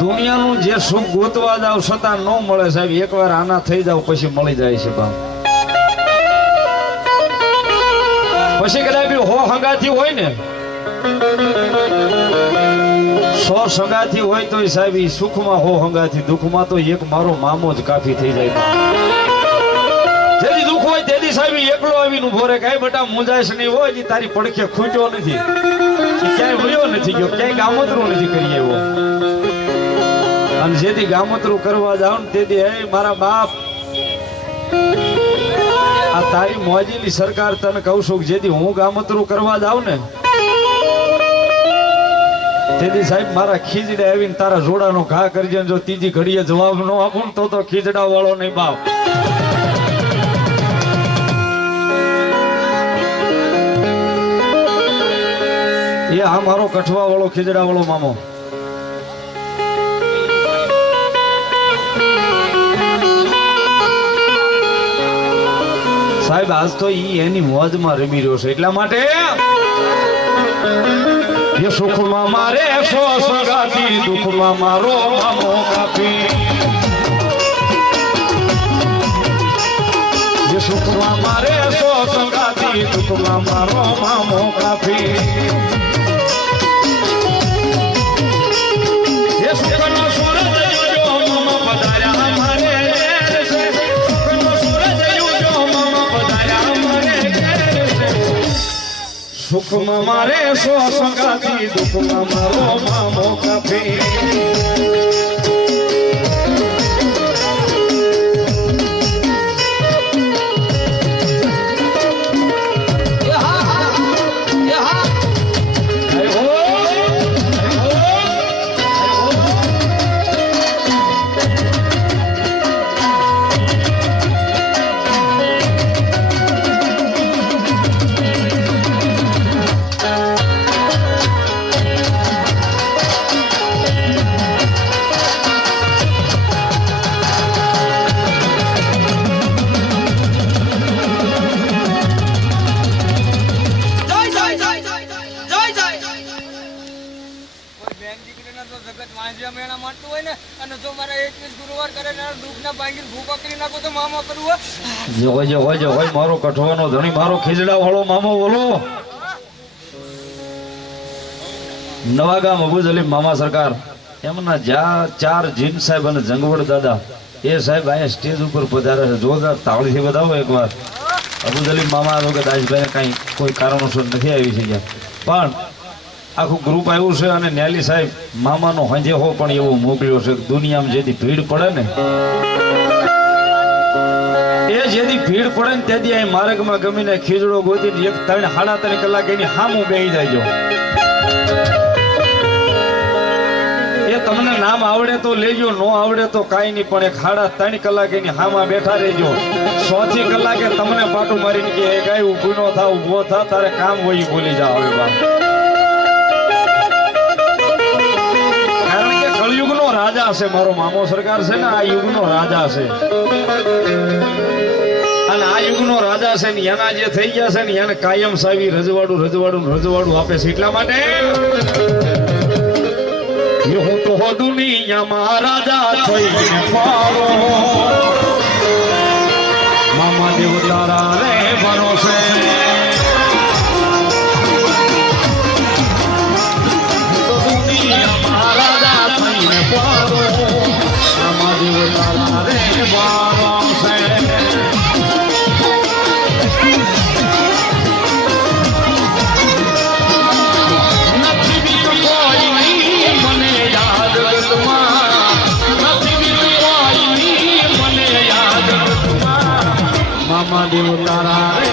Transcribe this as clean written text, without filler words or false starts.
દુનિયાનું જે સુખ ગોતવા જાવ છતાં ન મળે સાહેબ, એકવાર આના થઈ જાવ પછી મળી જાય છે બાપ. પછી કદાચ હો હંગાથી હોય ને 100 સગાથી હોય તો સાહેબ ઈ સુખમાં હો હંગાથી, દુઃખમાં તો એક મારો મામો જ કાફી થઈ જાય. જેથી દુઃખ હોય તેથી સાહેબ એકલો આવીને ઉભો રહે, કઈ બેટા મુંજાઈશ નહીં હોય, તારી પડખે ખૂટ્યો નથી, ક્યાંય વળ્યો નથી ગયો, ક્યાંય ગામતરું નથી કરી એવો. અને જેથી ગામતરું કરવા જાવ ને તેથી હે મારા બાપ, આ તારી મોજીની સરકાર તને કહું છું કે જેથી હું ગામતરું કરવા જાઉં ને તેથી સાહેબ મારા ખીજડા આવીને તારા જોડાનો ઘા કરજે. જો ત્રીજી ઘડીએ જવાબ ન આપું તો ખીજડા વાળો નહીં બાપ. એ આ મારો કઠવા વાળો ખીજડા વાળો મામો. સાહેબ આજ તો ઈ એની મોજમાં રમી રહ્યો છે, એટલા માટે એ સુખમાં મારે 100 સગાથી, દુઃખમાં મારો મામો કાફી. એ સુખમાં મારે 100 સગાથી, દુઃખમાં મારો મામો કાફી. એ સુખનો સૂરજ જો મામા પધાર્યા મારે, સુખનો સૂરજ જો મામા પધાર્યા મારે. સુખમાં મારે 100 સગાથી, દુઃખમાં મારો મામો કાફી. મારો કઠવાનો ધણી, મારો ખીજડા વાળો મામો બોલો. નવાગામ અબુજ અલી મામા સરકાર એમના જ્યાં 4 જીન સાહેબ અને જંગવડ દાદા એ સાહેબ અહીંયા સ્ટેજ ઉપર પધારે છે. જોરદાર તાળીથી બતાવો એકવાર. અબુજ અલી મામા કે દાસભાઈ કઈ કોઈ કારણોસર નથી આવી છે પણ આખું ગ્રુપ આવ્યું છે. અને ન્યાલી સાહેબ મામાનો હંજે હો પણ એવો મોકલ્યો છે. દુનિયામાં જેથી ભીડ પડે ને એ જેથી ભીડ પડે ને તેથી અહીં માર્ગમાં ગમીને ખીજડો ગોતી 3-3.5 કલાક એની સામું બેહી જાય. એ તમને નામ આવડે તો લેજો, ન આવડે તો કાંઈ નહીં, પણ 3.5 કલાક એની સામા બેઠા રહેજો. 100 કલાકે તમને પાટું મારીને કે ગાય ઊભું ન થા, ઊભો થા, તારે કામ હોય બોલી જાવ. હવે બાપ કળયુગનો રાજા છે મારો મામો સરકાર છે ને, આ યુગનો રાજા છે. અને આ યુગનો રાજા છે ને એના જે થઈ ગયા છે ને એને કાયમ સાવી રજવાડું આપે છે. એટલા માટે હું તો દુનિયામાં રાજા થઈને પારો, મામા દેવ તારા રે ભરોસે. મામા દેવ તારા